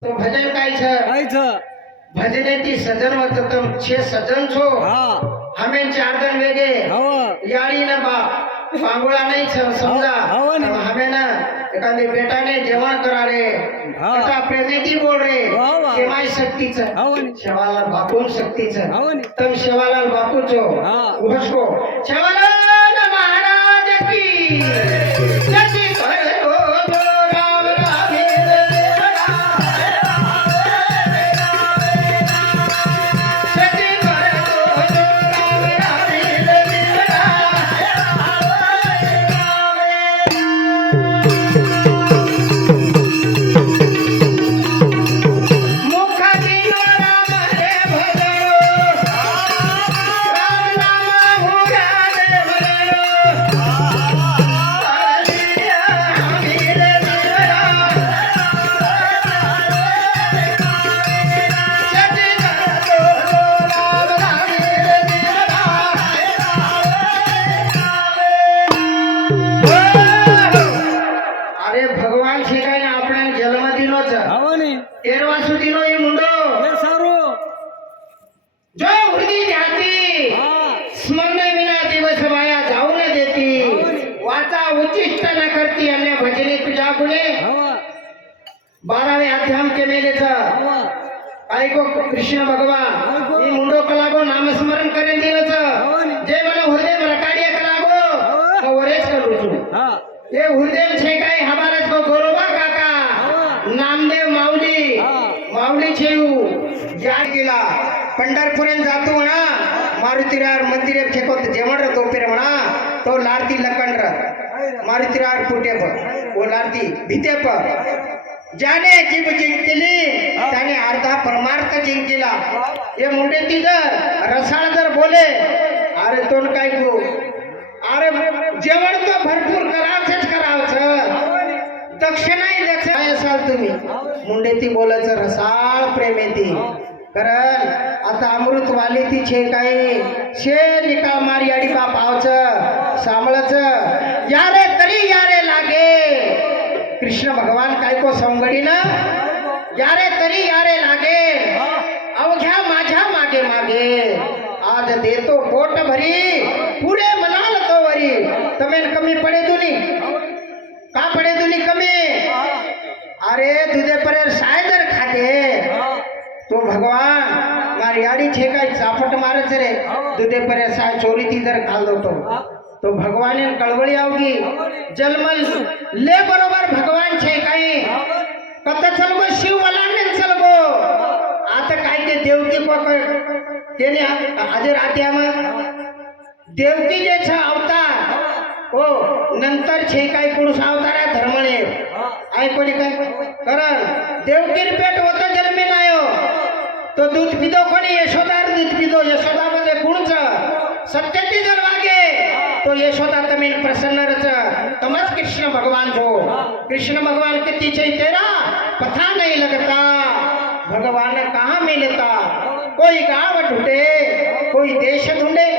તો ભજન કાંઈ છે કઈ છે ભજનેથી સજન વતતમ છે સજન છો હા અમે ચાર દન વેગે હવે યાળી ને બાપ પાંગોળા નહીં છે સમજા હવ ને. અમે ના એકાદી બેટાને જેવણ કરારે હા. અથવા પ્રેમેથી બોલ રે હવ. એમાંય શક્તિ છે હવે ને શેવાલાલ બાપુ શક્તિ છે હવે ને कोणी ध्याती स्मरण विना दिवस माया जाऊन देती. वाचा उच्चिष्ट न करती अन्य भजने तुझ्या गुणे. बारावे अध्याम के ऐको कृष्ण भगवान. मी मुंडो कलागो नामस्मरण करेन दिवस. जे मला हृदय मला कलागो वरेच करू हे हृदय माऊली छेऊ जाड गेला. पंढरपुरेन जातो म्हणा. मारुतीरार मंदिरे फेकत जेवण तोपेर म्हणा. तो लारती लकंड मारुतीरार कुठे पण. ओ लारती भीते पण. ज्याने जीव जिंकली त्याने अर्धा परमार्थ जिंकला. हे मुंडे ती जर रसाळ जर बोले अरे तोंड काय गो? अरे जेवण तो भरपूर करावंच करावचं दक्षिणा असाल तुम्ही. मुंडे ती बोलायचं रसाळ प्रेम येते कारण आता अमृत वाली ती छे काही. शे निका मारी अडी बाप आवचं सांभळच. यारे तरी यारे लागे. कृष्ण भगवान काय को संगडी ना यारे तरी यारे लागे. अवघ्या माझ्या मागे मागे. आज देतो पोट भरी पुढे म्हणाल तो वरी. તમે अरे तुझे पर्यंत साय जर खाते. हो. तो भगवान मारियाडी छे काही चापट मारच रे. हो. तुझे पर्यंत साय चोरी ती जर खाल होतो. तो भगवाने कळवळी आवगी. जलमल. ले बरोबर भगवान छे काई हो. कत चलगो शिव वाला वलांडन चलगो. आता काय ते देवकी पकड त्याने हजर आते देवकी जे छ अवतार. हो. नंतर छे काही पुरुष अवतार आहे धर्मणे ऐकले काई कारण देवकीर पेट होतं जन्मी नायो हो. तो दूध पितो कोणी? यशोदार दूध पितो. यशोदामध्ये कुणच सत्यती जर वागे तो यशोदा तमीन प्रसन्न रच. तमच कृष्ण भगवान जो कृष्ण भगवान किती छे तेरा पथा नहीं लगता. भगवान कहा मिलता? कोई गाव ढूंढे कोई देश ढूंढे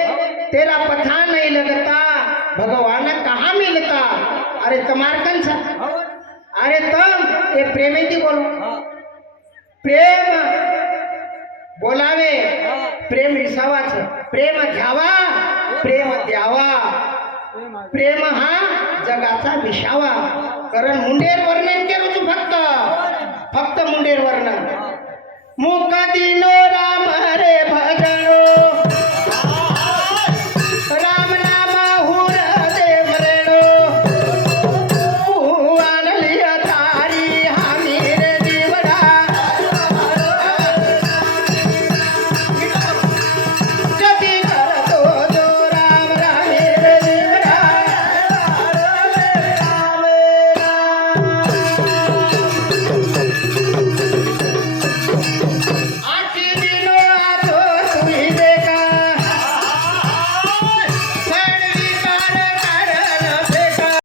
तेरा पथा नहीं लगता. भगवान कहाँ मिलता? अरे तमारकन सा अरे तम ये प्रेमेती बोलो. प्रेम बोलावे. प्रेम विसावाच प्रेम घ्यावा. प्रेम द्यावा. प्रेम हा जगाचा विसावा. कारण मुंडेर वर्णन केलं तू फक्त. फक्त मुंडेर वर्णन. मुख दिनो राम